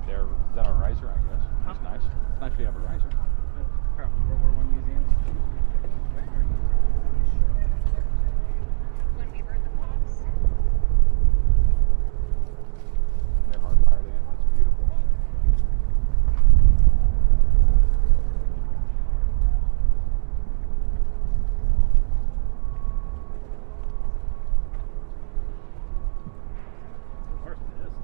that there. Is that a riser? I guess. Huh? That's nice. It's nice we have a riser. Probably World War One museum. When we heard the pops. They're hardwired in. That's beautiful. Where's this?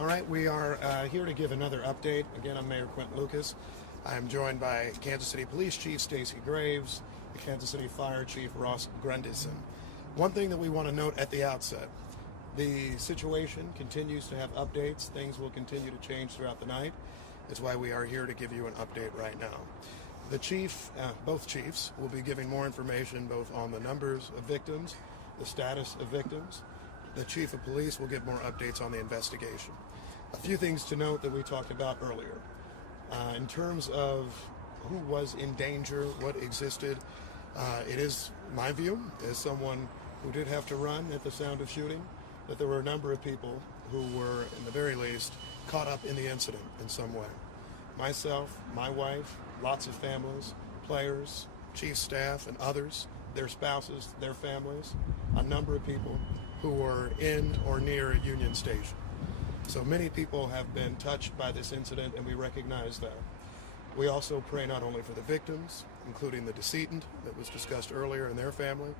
All right, we are here to give another update. Again, I'm Mayor Quentin Lucas. I'm joined by Kansas City Police Chief Stacey Graves, the Kansas City Fire Chief Ross Grundyson. One thing that we want to note at the outset, the situation continues to have updates. Things will continue to change throughout the night. That's why we are here to give you an update right now. The chief, both chiefs, will be giving more information both on the numbers of victims, the status of victims. The chief of police will give more updates on the investigation. A few things to note that we talked about earlier. In terms of who was in danger, what existed, it is my view, as someone who did have to run at the sound of shooting, that there were a number of people who were, in the very least, caught up in the incident in some way. Myself, my wife, lots of families, players, chief staff, and others, their spouses, their families, a number of people who were in or near Union Station. So many people have been touched by this incident, and we recognize that. We also pray not only for the victims, including the decedent that was discussed earlier and their family,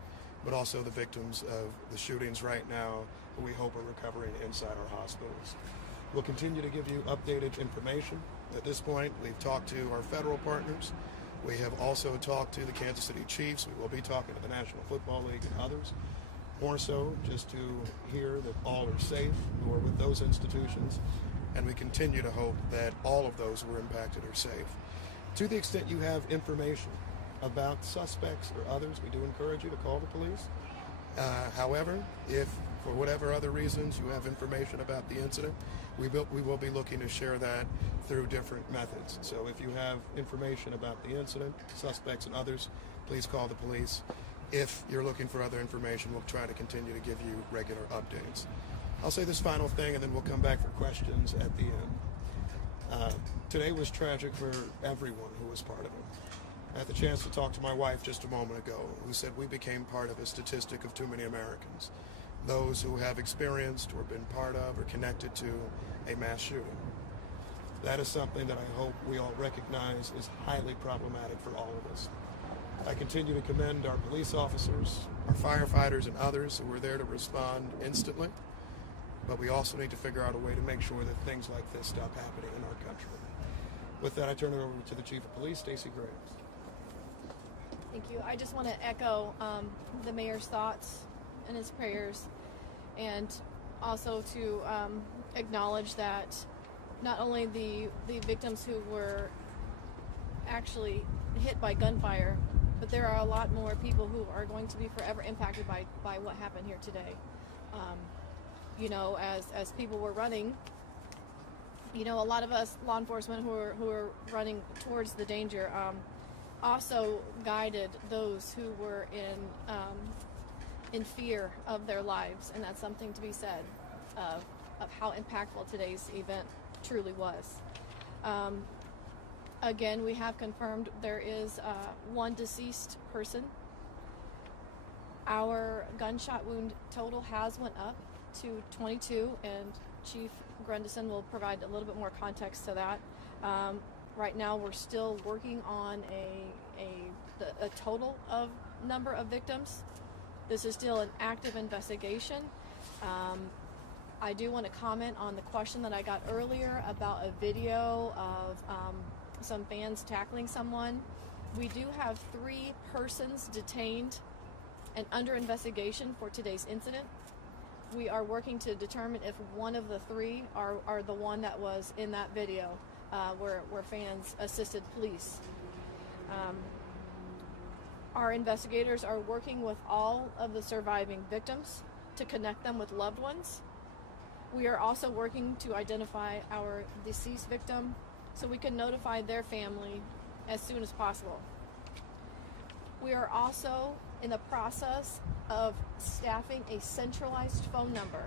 but also the victims of the shootings right now who we hope are recovering inside our hospitals. We'll continue to give you updated information. At this point, we've talked to our federal partners. We have also talked to the Kansas City Chiefs. We will be talking to the National Football League and others. More so, just to hear that all are safe who are with those institutions, and we continue to hope that all of those who were impacted are safe. To the extent you have information about suspects or others, we do encourage you to call the police. However, if for whatever other reasons you have information about the incident, we will be looking to share that through different methods. So if you have information about the incident, suspects and others, please call the police. If you're looking for other information, we'll try to continue to give you regular updates. I'll say this final thing, and then we'll come back for questions at the end. Today was tragic for everyone who was part of it. I had the chance to talk to my wife just a moment ago, who said we became part of a statistic of too many Americans, those who have experienced or been part of or connected to a mass shooting. That is something that I hope we all recognize is highly problematic for all of us. I continue to commend our police officers, our firefighters, and others who were there to respond instantly, but we also need to figure out a way to make sure that things like this stop happening in our country. With that, I turn it over to the Chief of Police, Stacey Graves. Thank you. I just want to echo the mayor's thoughts and his prayers, and also to acknowledge that not only the victims who were actually hit by gunfire, but there are a lot more people who are going to be forever impacted by what happened here today. As people were running, a lot of us law enforcement who are running towards the danger also guided those who were in fear of their lives, and that's something to be said of how impactful today's event truly was. Again, we have confirmed there is one deceased person. Our gunshot wound total has went up to 22, and Chief Grundyson will provide a little bit more context to that. Right now, we're still working on a total of number of victims. This is still an active investigation. I do want to comment on the question that I got earlier about a video of some fans tackling someone. We do have 3 persons detained and under investigation for today's incident. We are working to determine if one of the 3 are the one that was in that video where fans assisted police. Our investigators are working with all of the surviving victims to connect them with loved ones. We are also working to identify our deceased victim so we can notify their family as soon as possible. We are also in the process of staffing a centralized phone number.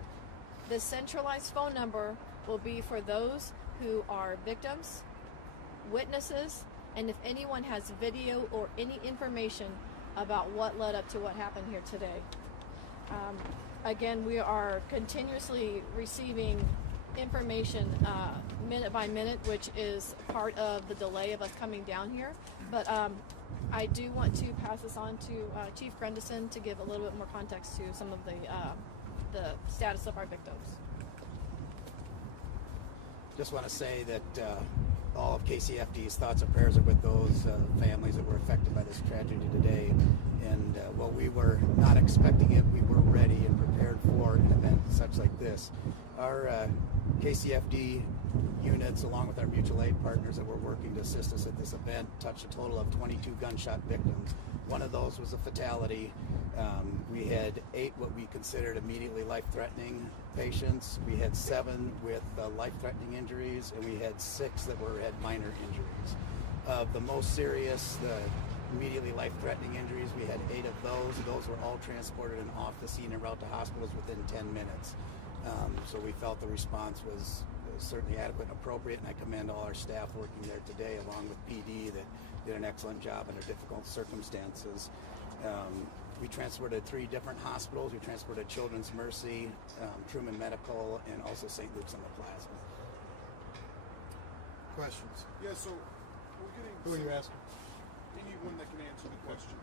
This centralized phone number will be for those who are victims, witnesses, and if anyone has video or any information about what led up to what happened here today. Again, we are continuously receiving information minute by minute, which is part of the delay of us coming down here. But I do want to pass this on to Chief Grundyson to give a little bit more context to some of the status of our victims. just want to say that all of KCFD's thoughts and prayers are with those families that were affected by this tragedy today. And while we were not expecting it, we were ready and prepared for an event such like this. Our KCFD units, along with our mutual aid partners that were working to assist us at this event, touched a total of 22 gunshot victims. One of those was a fatality. We had 8 what we considered immediately life-threatening patients. We had 7 with life-threatening injuries, and we had 6 that had minor injuries. Of the most serious, the immediately life-threatening injuries, we had 8 of those. Those were all transported and off the scene and route to hospitals within 10 minutes. So we felt the response was certainly adequate and appropriate, and I commend all our staff working there today, along with PD, that did an excellent job under difficult circumstances. We transported 3 different hospitals. We transported Children's Mercy, Truman Medical, and also St. Luke's on the Plaza. Questions? Yeah, so we're getting Who are you asking? anyone that can answer the question.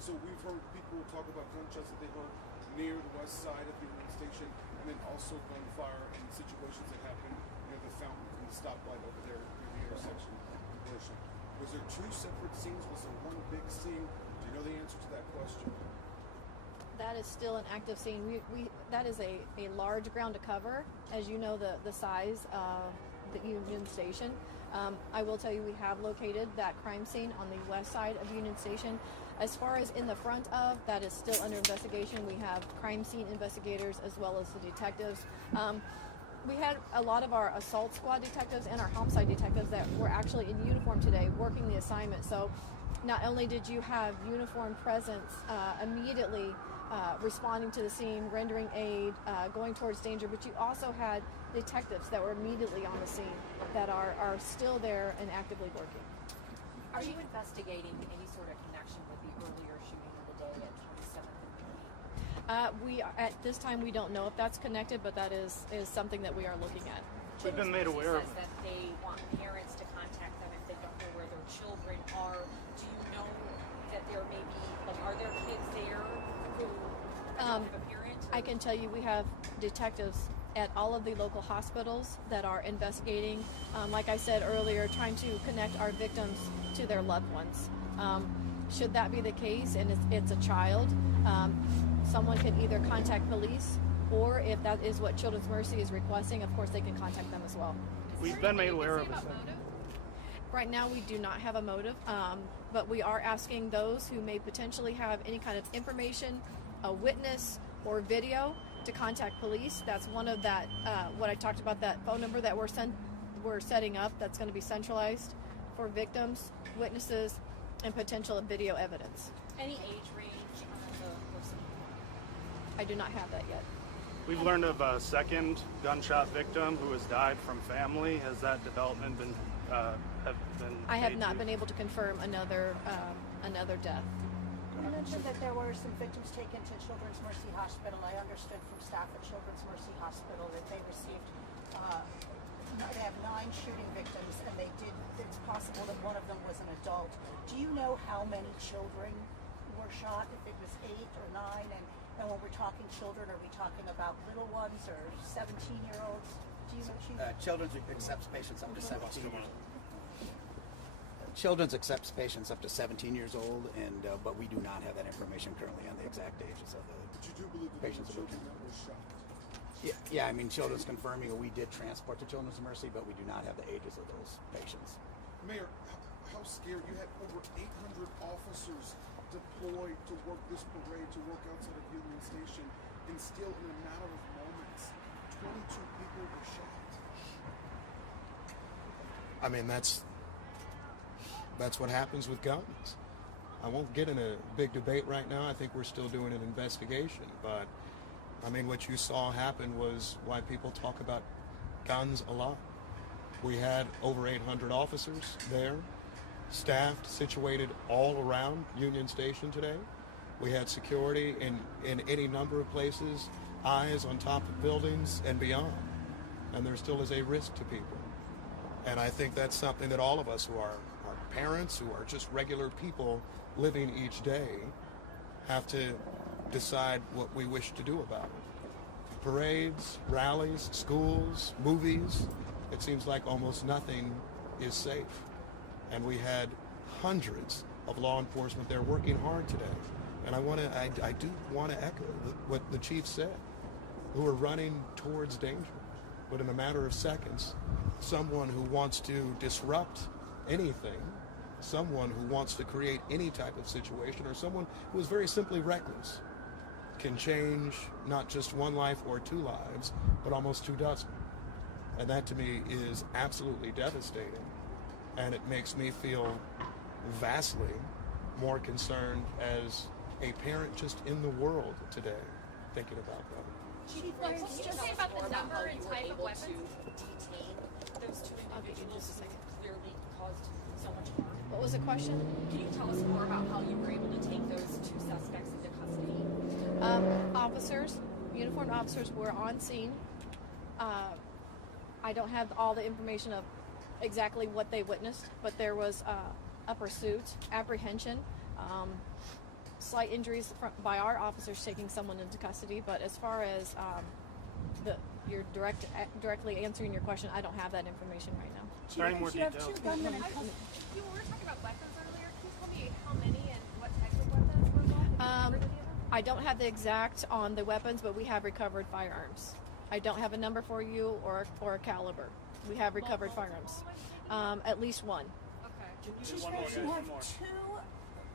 So we've heard people talk about gunshots that they heard near the west side of the Union Station, and then also gunfire in situations that happened near the fountain and the stoplight over there near the intersection of Worship. Was there 2 separate scenes? Was there one big scene? Do you know the answer to that question? That is still an active scene. That is a large ground to cover, as you know, the size of the Union Station. I will tell you, we have located that crime scene on the west side of Union Station. As far as in the front of, that is still under investigation. We have crime scene investigators as well as the detectives. We had a lot of our assault squad detectives and our homicide detectives that were actually in uniform today working the assignment. So not only did you have uniformed presence immediately responding to the scene, rendering aid, going towards danger, but you also had detectives that were immediately on the scene that are still there and actively working. Are you investigating any sort of connection with the earlier shooting of the day at 27th and Main? At this time we don't know if that's connected, but that is something that we are looking at. We've been made aware of Says that they want parents to contact them if they don't know where their children are. Do you know that there may be, like, are there kids there who have a parent? I can tell you we have detectives at all of the local hospitals that are investigating, like I said earlier, trying to connect our victims to their loved ones. Should that be the case and it's a child, someone can either contact police, or if that is what Children's Mercy is requesting, of course they can contact them as well. We've been made aware of it. Right now we do not have a motive, but we are asking those who may potentially have any kind of information, a witness or video, to contact police. That's one of that, what I talked about, that phone number that we're setting up that's going to be centralized for victims, witnesses, and potential video evidence. Any age range on the person? I do not have that yet. We've learned of a second gunshot victim who has died from family. Has that development been I have made not to- been able to confirm another death. You mentioned that there were some victims taken to Children's Mercy Hospital. I understood from staff at Children's Mercy Hospital that they received, they have 9 shooting victims, and it's possible that one of them was an adult. Do you know how many children were shot, if it was 8 or 9? And when we're talking children, are we talking about little ones or 17-year-olds? Do you know, Chief? Children's accepts patients up to 17. Children's accepts patients up to 17 years old, and but we do not have that information currently on the exact ages of the But you do believe that patients there that were were children that were shot? Yeah, I mean, Children's confirming we did transport to Children's Mercy, but we do not have the ages of those patients. Mayor, how scared? You had over 800 officers deployed to work this parade, to work outside of Union Station, and still in a matter of moments, 22 people were shot. I mean, that's what happens with guns. I won't get in a big debate right now. I think we're still doing an investigation, but I mean, what you saw happen was why people talk about guns a lot. We had over 800 officers there, staffed, situated all around Union Station today. We had security in any number of places, eyes on top of buildings and beyond. And there still is a risk to people. And I think that's something that all of us who are parents, who are just regular people living each day, have to decide what we wish to do about it. Parades, rallies, schools, movies, it seems like almost nothing is safe. And we had hundreds of law enforcement there working hard today. And I do want to echo what the chief said, who are running towards danger. But in a matter of seconds, someone who wants to disrupt anything, someone who wants to create any type of situation, or someone who is very simply reckless, can change not just one life or two lives, but almost 24. And that to me is absolutely devastating. And it makes me feel vastly more concerned as a parent just in the world today thinking about that. Chief, what did you say about the number and type of weapons? To detain those two I'll give you individuals just a second. who clearly caused so much harm. What was the question? Can you tell us more about how you were able to take those two suspects into custody? Officers, uniformed officers were on scene. I don't have all the information of exactly what they witnessed, but there was a pursuit, apprehension, slight injuries by our officers taking someone into custody. But as far as you're directly answering your question, I don't have that information right now. Is there any more You have details? two gunmen in custody. You were talking about weapons earlier. Can you tell me how many and what types of weapons were involved? Have you recovered any of them? I don't have the exact on the weapons, but we have recovered firearms. I don't have a number for you or a caliber. We have recovered firearms. At least one. Okay. Chief, One more, you guys, have one more. two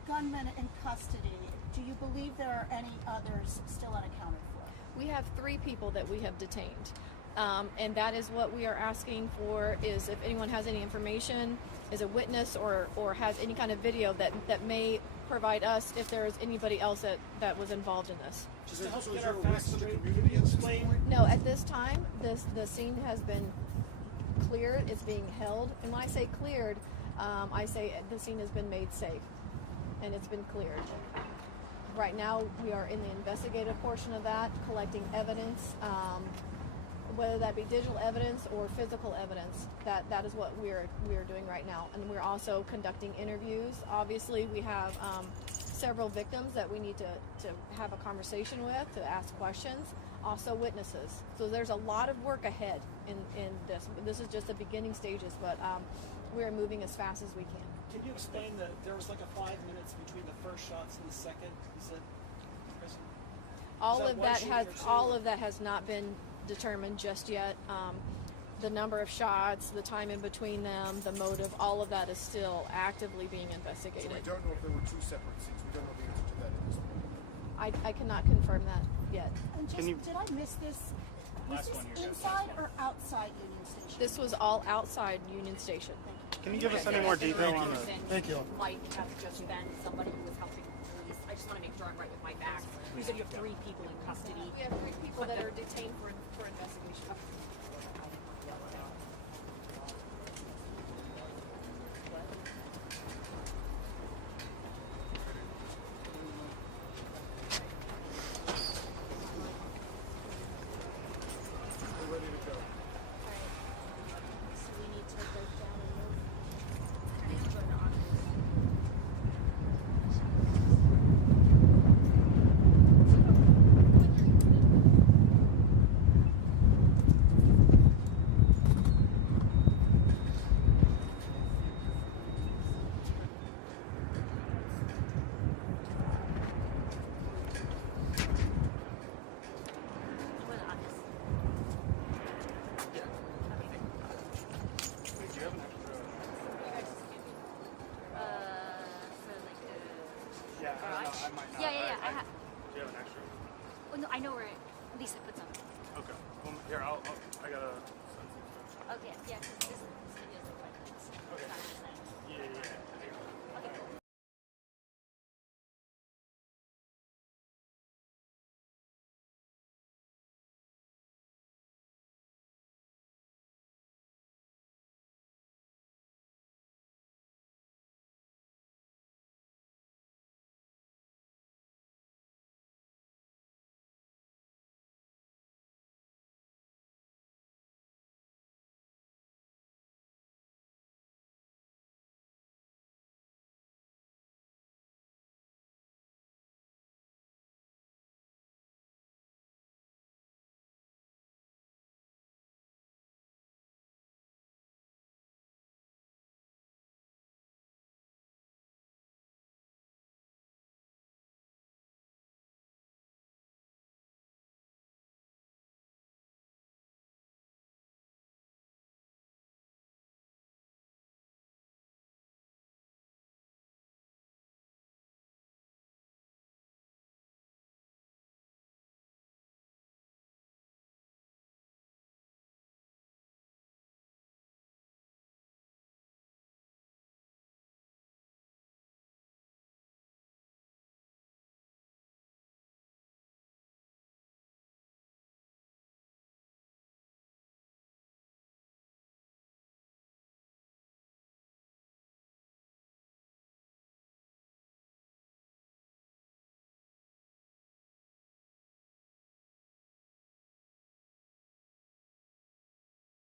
gunmen in custody. Do you believe there are any others still unaccounted for? We have 3 people that we have detained. And that is what we are asking for, is if anyone has any information, is a witness or has any kind of video that may provide us if there is anybody else that was involved in this. Just to help get our facts straight, community at this point. No, at this time, the scene has been cleared. It's being held. And when I say cleared, I say the scene has been made safe and it's been cleared. Right now, we are in the investigative portion of that, collecting evidence, whether that be digital evidence or physical evidence. That is what we're doing right now. And we're also conducting interviews. Obviously, we have several victims that we need to have a conversation with, to ask questions, also witnesses. So there's a lot of work ahead in this. This is just the beginning stages, but we're moving as fast as we can. Can you explain that there was like a 5 minutes between the first shots and the second? You said, Chris? All of that has not been determined just yet. The number of shots, the time in between them, the motive, all of that is still actively being So investigated. we don't know if there were two separate scenes. We don't know the answer to that at this point. I cannot confirm that yet. And just, Can you- did I miss this? Was Last this one here, guys, inside last one. or outside Union Station? This was all outside Union Station. Can you give us any more detail on the? Thank you. Might have just been somebody who was helping police. I just want to make sure I'm right with my facts. You said you have 3 people in custody. We have 3 people that are detained for investigation. We're ready to go. So we need to break down and move. Yeah, I might not. Yeah. Do you have an extra? Well, no, I know where Lisa put some. Okay. Well, here, I got a. Okay, yeah, 'cause this video is like 5 minutes. Okay. It's not just that. Yeah.